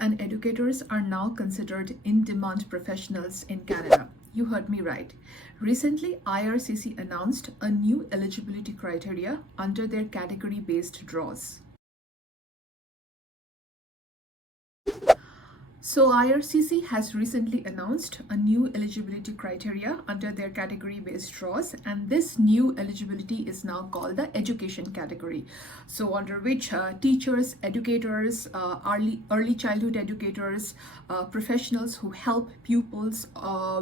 and educators are now considered in-demand professionals in Canada. You heard me right. Recently, IRCC announced a new eligibility criteria under their category-based draws. So IRCC has recently announced a new eligibility criteria under their category-based draws, and this new eligibility is now called the education category. So under which teachers, educators, early childhood educators, professionals who help pupils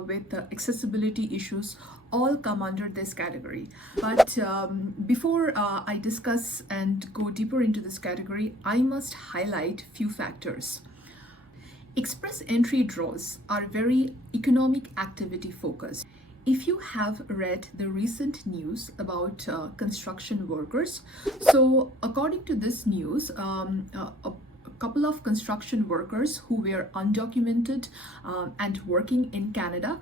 with accessibility issues all come under this category. But before I discuss and go deeper into this category, I must highlight few factors. Express entry draws are very economic activity focused. If you have read the recent news about construction workers, so according to this news, a couple of construction workers who were undocumented and working in Canada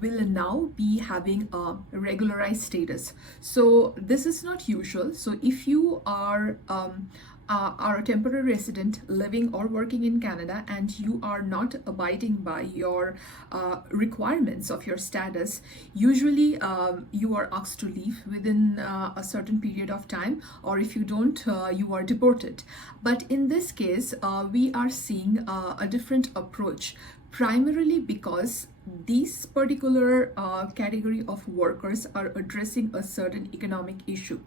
will now be having a regularized status. So this is not usual. So if you are a temporary resident living or working in Canada and you are not abiding by your requirements of your status, usually you are asked to leave within a certain period of time, or if you don't, you are deported. But in this case, we are seeing a different approach, primarily because these particular category of workers are addressing a certain economic issue.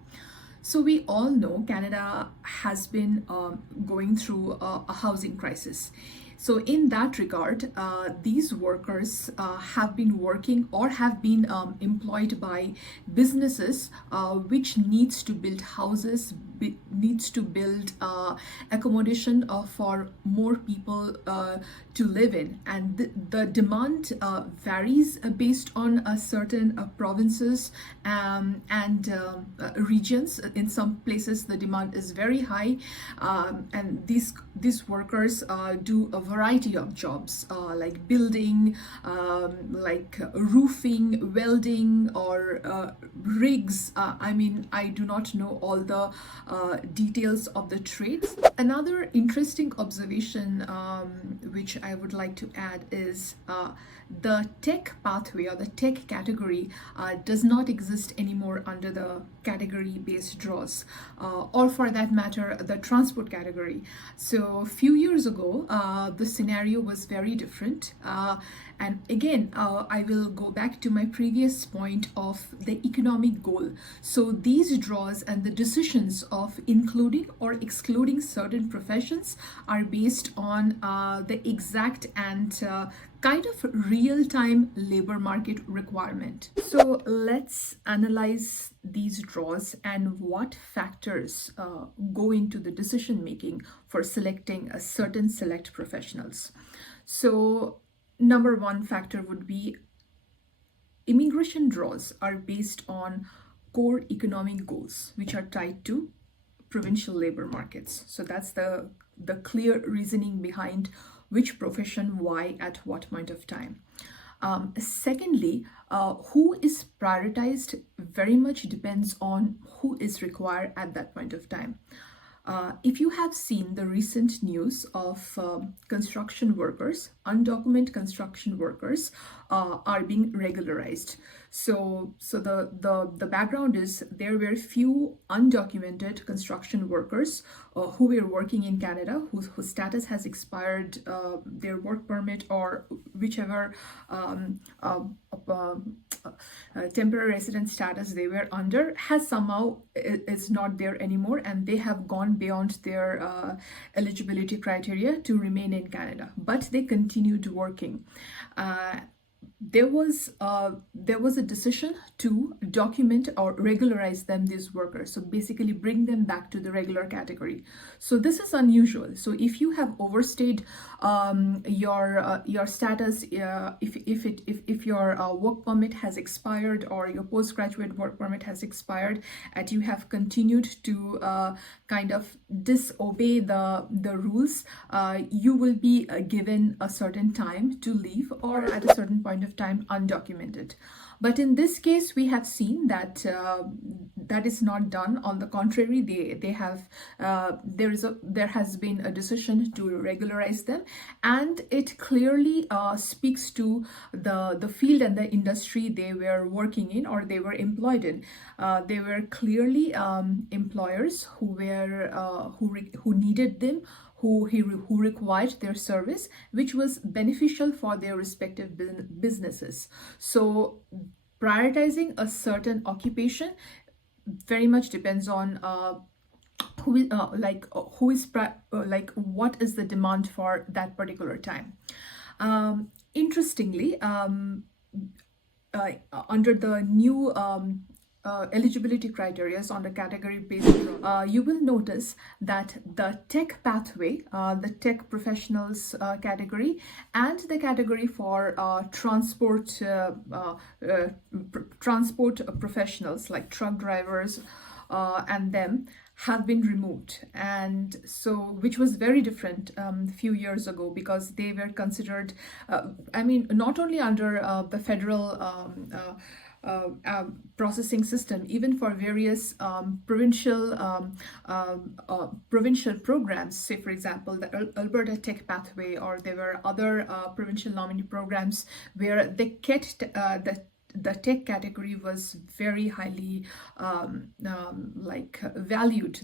So we all know Canada has been going through a housing crisis. So in that regard, these workers have been working or have been employed by businesses which needs to build houses, needs to build accommodation for more people to live in, and the demand varies based on certain provinces and regions. In some places the demand is very high, and these workers do a variety of jobs like building, like roofing, welding, or rigs. I mean, I do not know all the details of the trades. Another interesting observation which I would like to add is the tech pathway or the tech category does not exist anymore under the category-based draws, or for that matter, the transport category. So a few years ago, the scenario was very different. And again, I will go back to my previous point of the economic goal. So these draws and the decisions of including or excluding certain professions are based on the exact and kind of real-time labor market requirement. So let's analyze these draws and what factors go into the decision making for selecting a certain select professionals. So number one factor would be immigration draws are based on core economic goals, which are tied to provincial labor markets. So that's the clear reasoning behind which profession, why, at what point of time. Secondly, who is prioritized very much depends on who is required at that point of time. If you have seen the recent news of construction workers, undocumented construction workers are being regularized. So the background is there were few undocumented construction workers who were working in Canada, whose status has expired, their work permit or whichever temporary resident status they were under has somehow is not there anymore, and they have gone beyond their eligibility criteria to remain in Canada, but they continued working. There was a decision to document or regularize them, these workers, so basically bring them back to the regular category. So this is unusual. So if you have overstayed your status, if your work permit has expired or your postgraduate work permit has expired and you have continued to kind of disobey the rules, you will be given a certain time to leave, or at a certain point of of time undocumented. But in this case, we have seen that that is not done. On the contrary, they have there has been a decision to regularize them, and it clearly speaks to the field and the industry they were working in or they were employed in. They were clearly employers who needed them, who required their service, which was beneficial for their respective businesses. So prioritizing a certain occupation very much depends on what is the demand for that particular time. Interestingly, under the new eligibility criteria on the category based, you will notice that the tech pathway, the tech professionals category, and the category for transport professionals like truck drivers and them have been removed, and so which was very different a few years ago, because they were considered not only under the federal processing system, even for various provincial programs. Say, for example, the Alberta Tech Pathway, or there were other provincial nominee programs where they kept the tech category was very highly valued.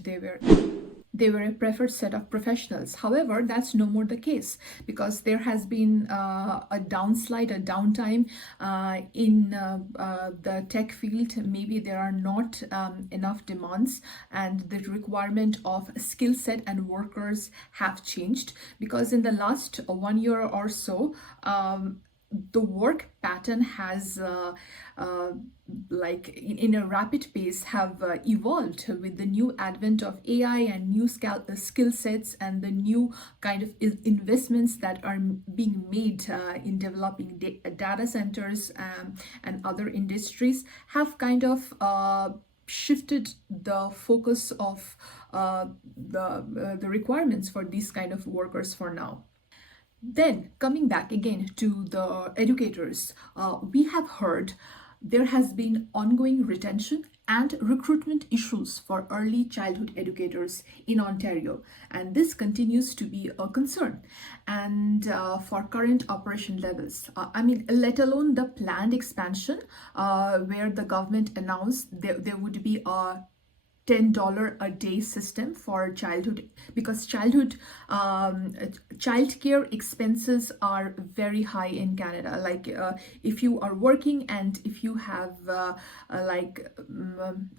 They were a preferred set of professionals. However, that's no more the case, because there has been a downtime in the tech field. Maybe there are not enough demands, and the requirement of skill set and workers have changed, because in the last 1 year or so, the work pattern has in a rapid pace have evolved with the new advent of AI and new skill sets, and the new kind of investments that are being made in developing data centers and other industries have kind of shifted the focus of the requirements for these kind of workers for now. Then, coming back again to the educators, we have heard there has been ongoing retention and recruitment issues for early childhood educators in Ontario, and this continues to be a concern. And for current operation levels, let alone the planned expansion, where the government announced there would be a $10 a day system for childhood, because childcare expenses are very high in Canada. If you are working and if you have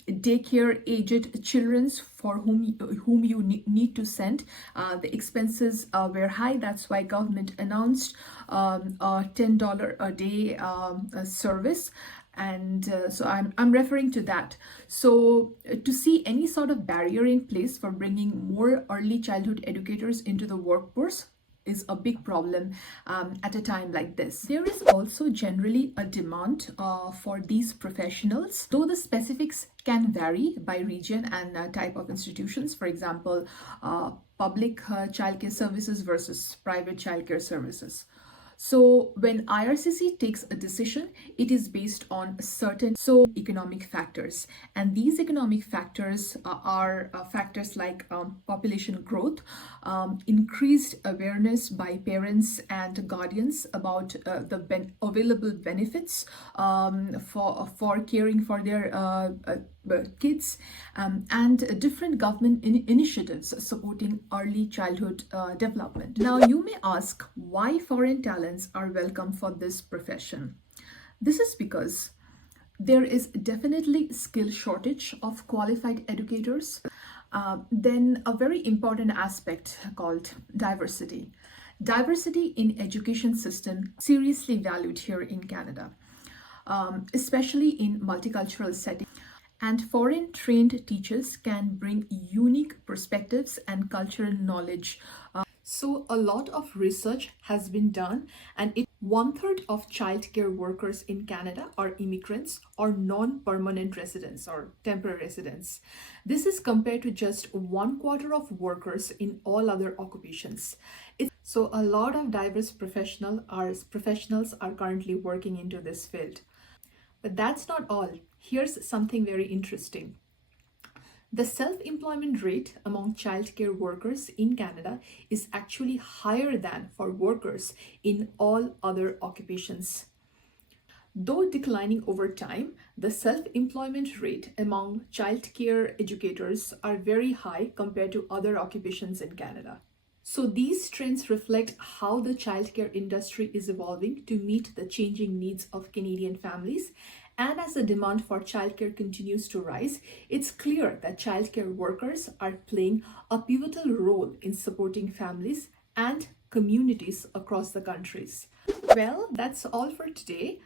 daycare aged children for whom you need to send, the expenses were high. That's why government announced a $10 a day service. And so I'm referring to that. So to see any sort of barrier in place for bringing more early childhood educators into the workforce is a big problem at a time like this. There is also generally a demand for these professionals, though the specifics can vary by region and type of institutions. For example, public childcare services versus private childcare services. So when IRCC takes a decision, it is based on certain economic factors, and these economic factors are factors like population growth, increased awareness by parents and guardians about the available benefits for caring for their kids, and different government initiatives supporting early childhood development. Now, you may ask why foreign talents are welcome for this profession. This is because there is definitely skill shortage of qualified educators. Then a very important aspect called diversity. Diversity in education system seriously valued here in Canada, especially in multicultural settings. And foreign trained teachers can bring unique perspectives and cultural knowledge. So a lot of research has been done, and one third of childcare workers in Canada are immigrants or non-permanent residents or temporary residents. This is compared to just one quarter of workers in all other occupations. So a lot of diverse professionals are currently working into this field. But that's not all. Here's something very interesting. The self-employment rate among childcare workers in Canada is actually higher than for workers in all other occupations. Though declining over time, the self-employment rate among childcare educators are very high compared to other occupations in Canada. So these trends reflect how the childcare industry is evolving to meet the changing needs of Canadian families. And as the demand for childcare continues to rise, it's clear that childcare workers are playing a pivotal role in supporting families and communities across the countries. Well, that's all for today.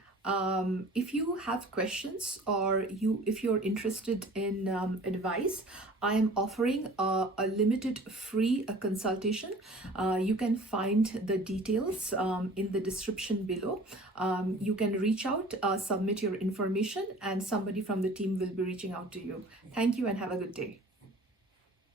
If you have questions or if you're interested in advice, I am offering a limited free consultation. You can find the details in the description below. You can reach out, submit your information, and somebody from the team will be reaching out to you. Thank you and have a good day.